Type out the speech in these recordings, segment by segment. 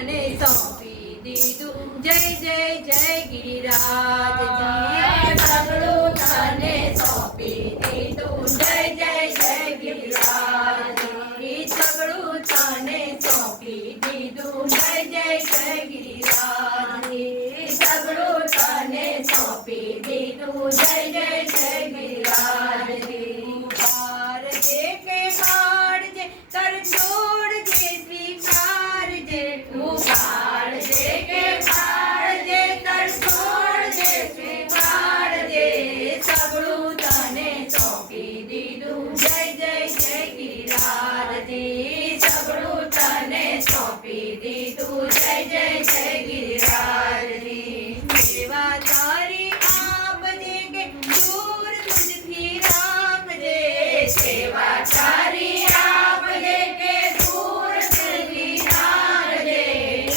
તને સોંપી દીધું જય જય જય ગિરિરાજજી સગડું તને સોંપી દીધું જય જય જય ગિરિરાજજી સગડું તને સોંપી દીધું જય જય જય ગિરિરાજજી સગડું તને સોંપી દીધું જય જય જય ગિરિરાજજી પારજે કે પાડજે કર છોડજે સ્વીકારજે તું પાડજે કે પાડજે કર છોડજે સ્વીકારજે સગડું તને સોંપી દીધું જય જય જય ગિરિરાજજી સગડું તને સોંપી દીધું જય જય જય ગિરિરાજજી સેવા તારી આપજે કે દૂર તુજથી રાખજે સેવા તારી આપજે કે દૂર તુજથી રાખજે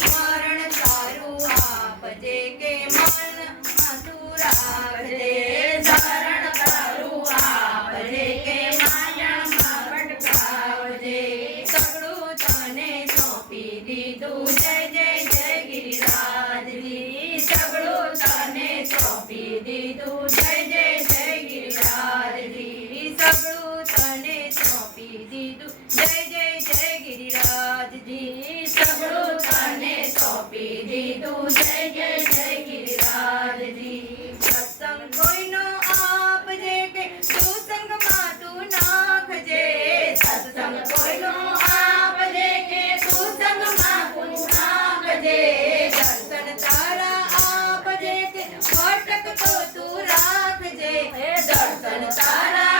મરણ તારું આપજે કે મનમાં તું રાખજે શરણ તારું આપજે કે માયામાં ભટકાવજે સગડું તને સોંપી દીધું જય જય જય ગિરિરાજજી સગડું તને સોંપી દીધું જય જય જય ગિરિરાજજી સગડું તને સોંપી દીધું જય જય જય ગિરિરાજજી સગડું તને સોંપી દીધું જય જય જય ગિરિરાજજી સત્સંગ કોઈનો આપજે કે સુસંગમાં તું નાખજે સત્સંગ કોઈનો આપજે કે સુસંગમાં તું નાખજે દર્શન તારા આપજે કે ભટકતો તું રાખજે દર્શન તારા